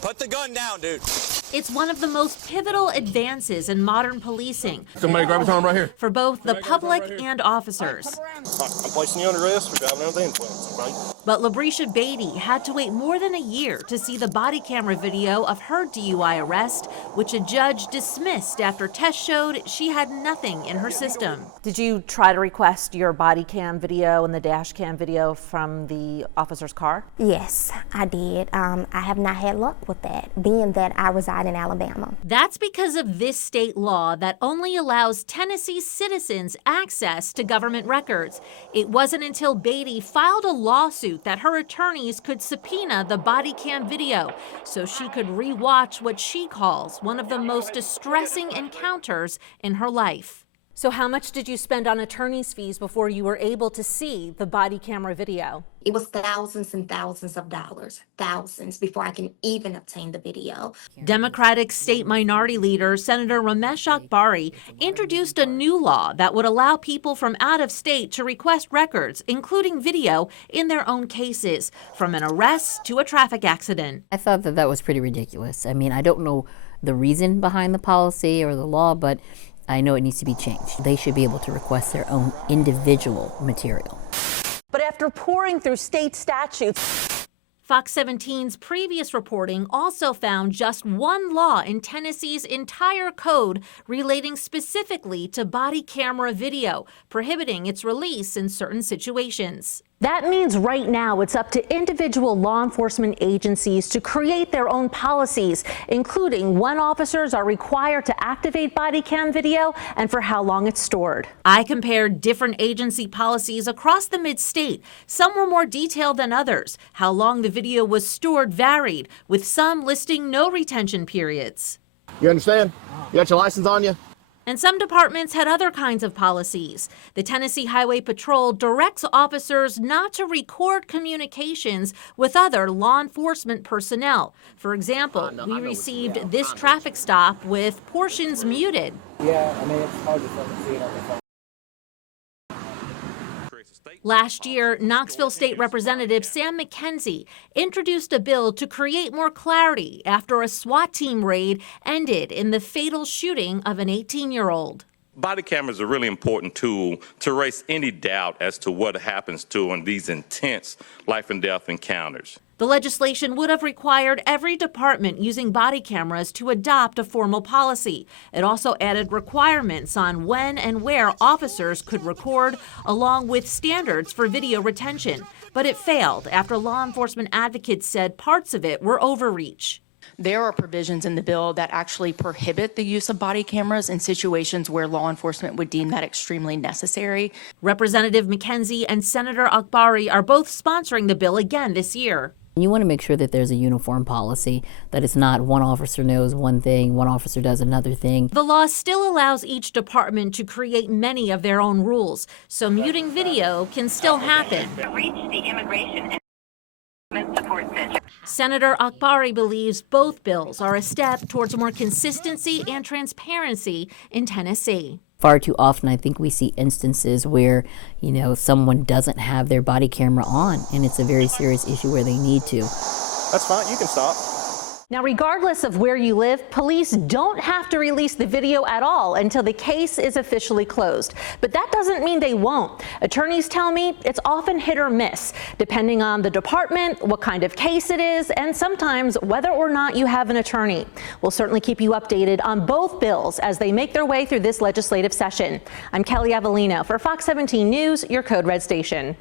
put the gun down, dude. It's one of the most pivotal advances in modern policing. Somebody grab his arm right here. For both the public and officers. I'm placing you under arrest for driving under the influence, right? But Labrisha Beatty had to wait more than a year to see the body camera video of her DUI arrest, which a judge dismissed after tests showed she had nothing in her system. Did you try to request your body cam video and the dash cam video from the officer's car? Yes, I did. I have not had luck with that, being that I reside in Alabama. That's because of this state law that only allows Tennessee citizens access to government records. It wasn't until Beatty filed a lawsuit that her attorneys could subpoena the body cam video so she could rewatch what she calls one of the most distressing encounters in her life. So how much did you spend on attorney's fees before you were able to see the body camera video? It was thousands and thousands of dollars, thousands, before I can even obtain the video. Democratic state minority leader Senator Ramesh Akbari introduced a new law that would allow people from out of state to request records, including video, in their own cases, from an arrest to a traffic accident. I thought that was pretty ridiculous. I mean, I don't know the reason behind the policy or the law, but I know it needs to be changed. They should be able to request their own individual material. But after pouring through state statutes, Fox 17's previous reporting also found just one law in Tennessee's entire code relating specifically to body camera video, prohibiting its release in certain situations. that means right now it's up to individual law enforcement agencies to create their own policies, including when officers are required to activate body cam video and for how long it's stored. I compared different agency policies across the mid-state. Some were more detailed than others. How long the video was stored varied, with some listing no retention periods. You understand? You got your license on you? And some departments had other kinds of policies. The Tennessee Highway Patrol directs officers not to record communications with other law enforcement personnel. For example, we received this traffic stop with portions muted. Yeah, I mean, it's hard to see it on the phone. Last year, Knoxville State Representative Sam McKenzie introduced a bill to create more clarity after a SWAT team raid ended in the fatal shooting of an 18-year-old. Body cameras are a really important tool to erase any doubt as to what happens to in these intense life and death encounters. The legislation would have required every department using body cameras to adopt a formal policy. It also added requirements on when and where officers could record, along with standards for video retention. But it failed after law enforcement advocates said parts of it were overreach. There are provisions in the bill that actually prohibit the use of body cameras in situations where law enforcement would deem that extremely necessary. Representative McKenzie and Senator Akbari are both sponsoring the bill again this year. You want to make sure that there's a uniform policy, that it's not one officer knows one thing, one officer does another thing. The law still allows each department to create many of their own rules, so muting video can still happen. Reach the Immigration and Support Center. Senator Akbari believes both bills are a step towards more consistency and transparency in Tennessee. Far too often, I think we see instances where, someone doesn't have their body camera on, and it's a very serious issue where they need to. That's fine. You can stop. now, regardless of where you live, police don't have to release the video at all until the case is officially closed. But that doesn't mean they won't. Attorneys tell me it's often hit or miss, depending on the department, what kind of case it is, and sometimes whether or not you have an attorney. We'll certainly keep you updated on both bills as they make their way through this legislative session. I'm Kelly Avellino for Fox 17 News, your Code Red station.